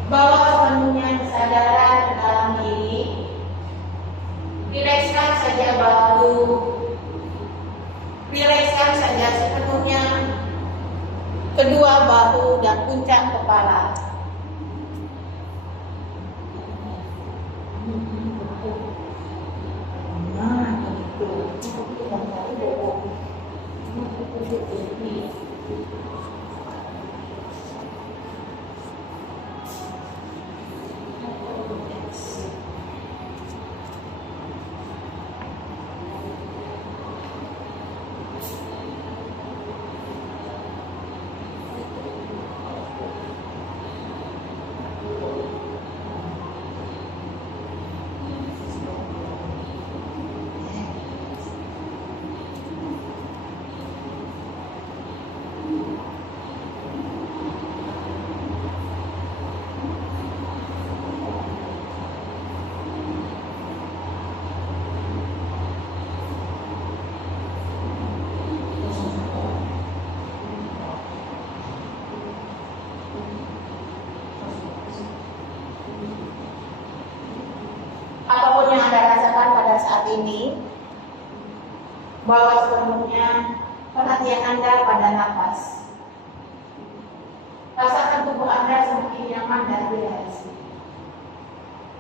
bawa sepenuhnya kesadaran ke dalam diri. Rilekskan saja bahu. Rilekskan saja sepenuhnya kedua bahu dan puncak kepala. Apapun yang Anda rasakan pada saat ini, bawa sepenuhnya perhatian Anda pada nafas. Rasakan tubuh Anda semakin nyaman dan rileks.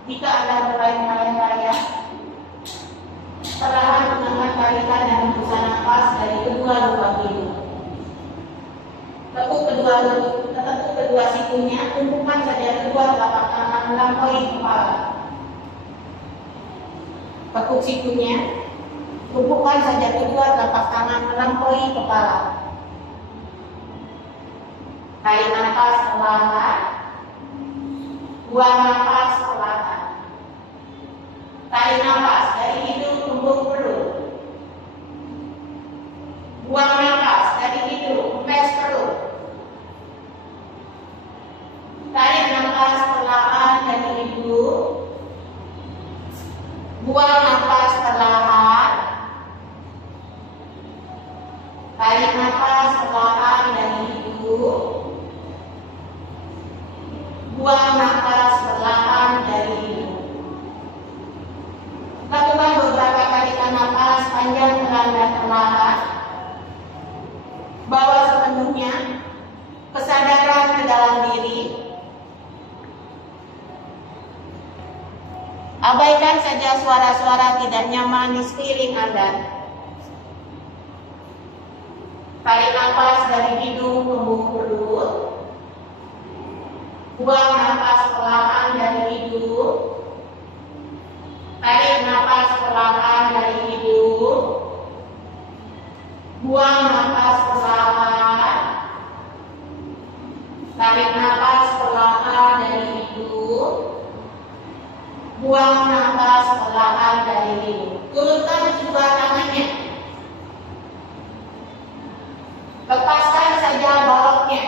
Jika Anda mulai melayang-layang, perlahan mengangkat tarikan dan hembuskan nafas dari kedua lubang hidung. Tekuk kedua sikunya, tumpukan saja kedua telapak tangan melampaui kepala. Tekuk sikunya, tumpukan saja kedua telapak tangan melampaui kepala. Tarik nafas perlahan, buang nafas perlahan. Tarik nafas dari hidung tumbuk perut. Buang nafas dari hidung kempes perut. Tarik nafas perlahan dari hidung. Buang nafas perlahan. Tarik nafas perlahan dari hidung. Buang nafas perlahan dari hidung. Lakukan beberapa tarikan nafas panjang, pelan dan perlahan. Bawa sepenuhnya kesadaran ke dalam diri. Abaikan saja suara-suara tidak nyaman di sekeliling Anda. Tarik nafas dari hidung tumbuk perut. Buang nafas perlahan dari hidung. Tarik nafas perlahan dari hidung. Buang nafas perlahan. Tarik nafas perlahan dari hidung. Buang nafas perlahan dari hidung. Turunkan kedua tangannya. Lepaskan saja baloknya.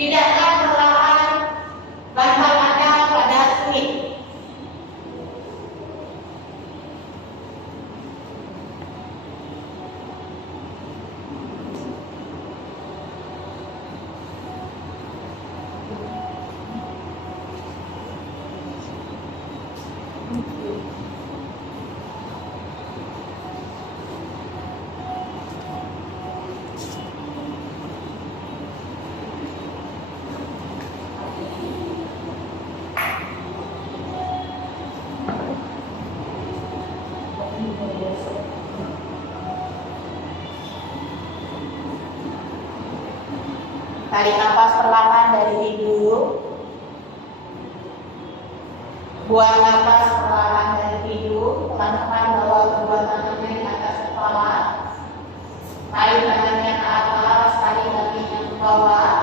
Tidakkan perlahan bantal Anda pada tumit. Tarik nafas perlahan dari hidung. Buang nafas perlahan dari hidung. Pelan-pelan bawa kedua tangannya di atas kepala. Tarik tangannya ke atas, tarik kakinya ke bawah.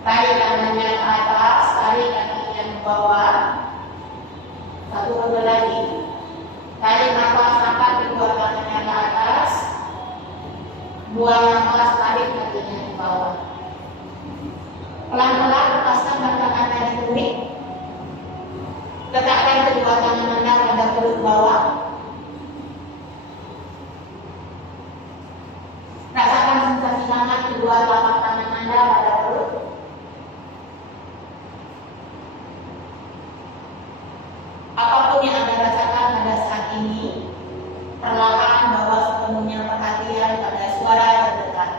Tarik tangannya ke atas, tarik kakinya ke bawah. Satu kali lagi. Tarik nafas, angkat kedua tangannya ke atas. Buang nafas, tarik kakinya ke bawah. Pelan-pelan lepaskan batang Anda di kuning. Letakkan kedua tangan Anda pada perut bawah. Rasakan sensasi hangat kedua telapak tangan Anda pada perut. Apapun yang Anda rasakan pada saat ini, perlahan bawa sepenuhnya perhatian pada suara terdekat.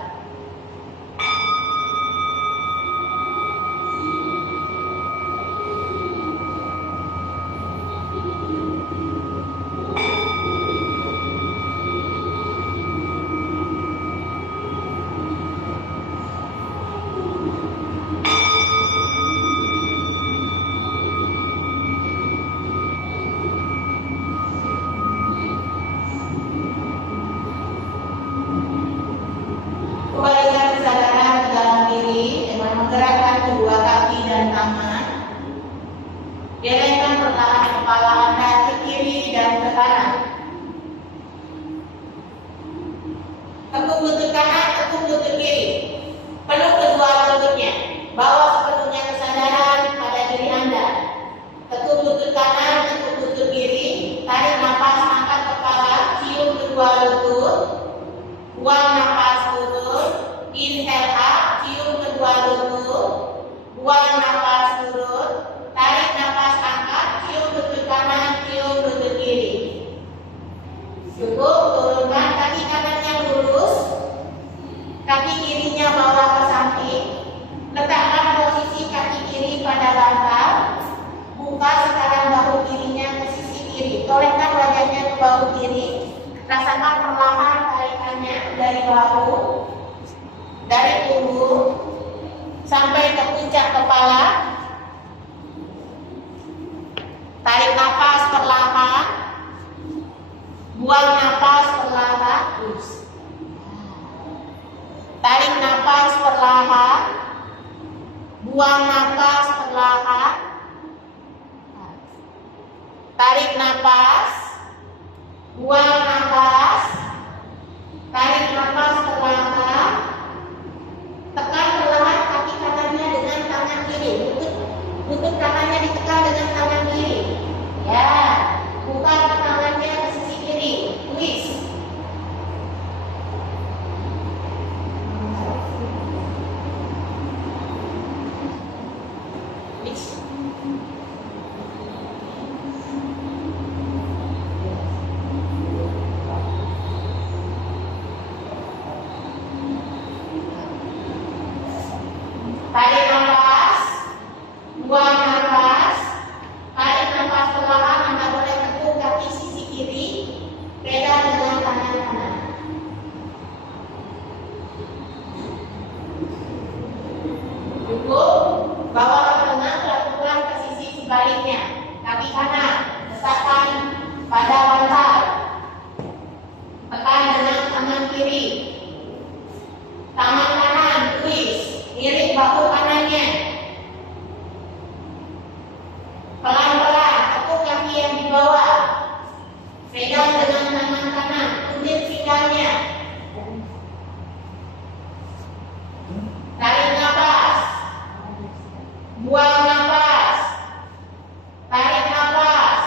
Kembalikan kesadaran ke dalam diri dengan menggerakkan kedua kaki dan tangan. Gelengkan perlahan kepala Anda ke kiri dan ke kanan. Tekuk lutut kanan, tekuk lutut kiri. Peluk kedua lututnya. Bawa sepenuhnya kesadaran pada diri Anda. Tekuk lutut kanan, tekuk lutut kiri. Tarik nafas, angkat kepala, cium kedua lutut. Buang nafas turun. Inhale up, cium kedua lutut. Buang nafas turun. Tarik nafas, angkat, cium lutut kanan, cium lutut kiri. Cukup, turunkan kaki kanannya lurus. Kaki kirinya bawa ke samping. Letakkan posisi kaki kiri pada bantal. Buka sekarang bahu kirinya ke sisi kiri. Tolekkan wajahnya ke bahu kiri. Rasakan perlahan tarikannya dari bahu, dari punggung sampai ke puncak kepala. Tarik nafas perlahan. Buang nafas perlahan. Tarik nafas perlahan. Buang nafas perlahan. Tarik nafas. Buang nafas. Tarik nafas perlahan. Tekan perlahan kaki kanannya dengan tangan kiri. Lutut kanannya ditekan dengan tangan kiri. Ya, buka tangannya ke sisi kiri. Twist. Twist. Tarik nafas, buang nafas, tarik nafas perlahan. Anda boleh tekuk kaki sisi kiri, pegang dengan tangan kanan. Cukup, bawa ke tengah, lakukan ke sisi sebaliknya. Kaki kanan, letakkan pada bantal. Tekan dengan tangan kiri. Tangan kanan, twist. Irik bahu kanannya. Pelan-pelan, tekuk kaki yang di bawah. Pegang dengan tangan kanan, undir pinggangnya. Tarik nafas. Buang nafas. Tarik nafas.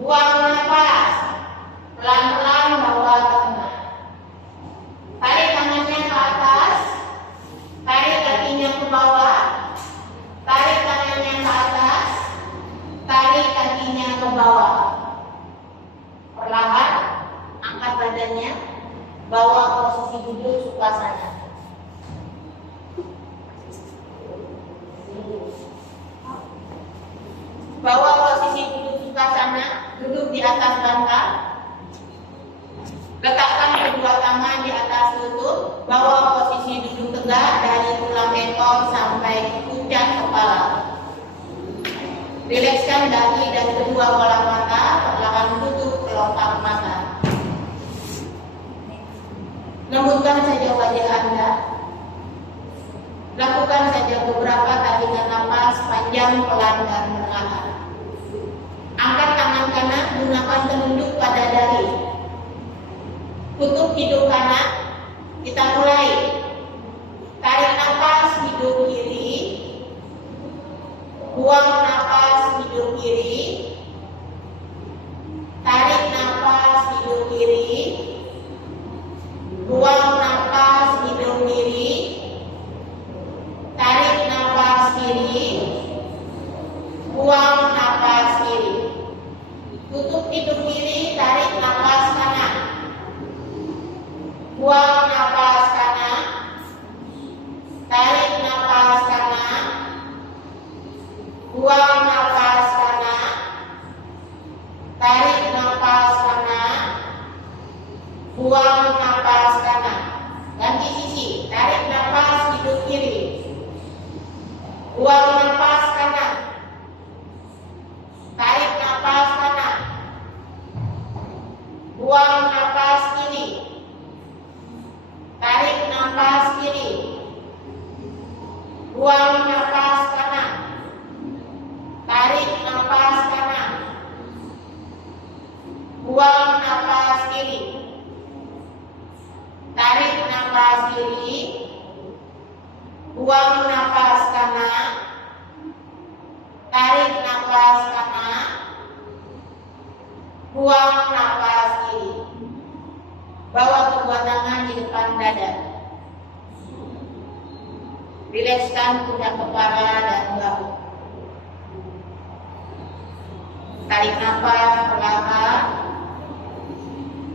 Buang nafas. Pelan-pelan bawa ke tengah. Tarik tangannya ke atas. Tarik kakinya ke bawah. Tarik tangannya ke atas. Bawa posisi duduk suasana, duduk di atas bantal. Letakkan kedua tangan di atas lutut. Bawa posisi duduk tegak dari tulang ekor sampai ke puncak kepala. Rilekskan dahi dan kedua bola mata, perlahan tutup kelopak mata. Lembutkan saja wajah Anda. Lakukan saja beberapa tarikan napas panjang, pelan, dan perlahan. Angkat tangan kanan, gunakan telunjuk pada dahi. Tutup hidung kanan. Kita mulai. Tarik napas hidung kiri. Buang napas hidung kiri. Tarik napas hidung kiri. Buang napas hidung kiri. Tarik napas kiri. Buang napas kiri. Tutup hidung kiri, tarik napas kanan. Buang napas kanan. Tarik napas kanan. Buang napas kanan. Tarik napas kanan. Buang napas kanan. Ganti sisi. Tarik napas hidung kiri. Buang napas kanan. Tarik napas kanan. Buang napas kiri. Tarik napas kiri. Buang napas kanan. Tarik napas kanan. Buang napas kiri. Tarik napas kiri. Buang napas kanan. Tarik napas kanan. Buang napas kiri. Bawa kedua tangan di depan dada. Rilekskan pundak kepala dan bahu. Tarik napas perlahan.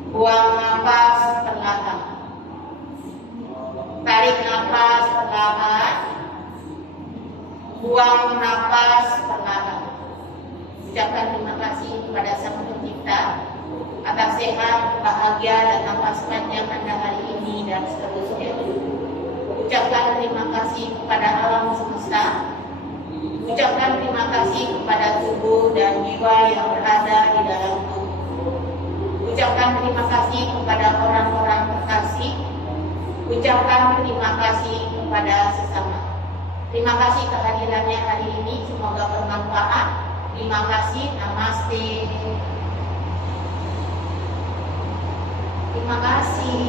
Buang napas perlahan. Tarik napas perlahan. Buang napas perlahan. Ucapkan terima kasih kepada Sang Pencipta atas sehat, bahagia, dan nafas panjang Anda hari ini dan seterusnya. Ucapkan terima kasih kepada alam semesta. Ucapkan terima kasih kepada tubuh dan jiwa yang berada di dalam tubuh. Ucapkan terima kasih kepada orang-orang terkasih. Ucapkan terima kasih kepada sesama. Terima kasih kehadirannya hari ini, semoga bermanfaat. Terima kasih, namaste. Terima kasih.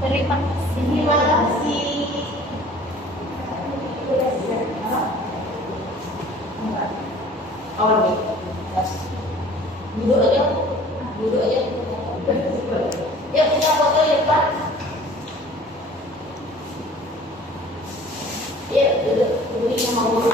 Terima kasih. Terima kasih. Oh, lebih. Duduk aja. Duduk aja. Ya, kita foto ya, Pak. Ya, duduk. Duduk mau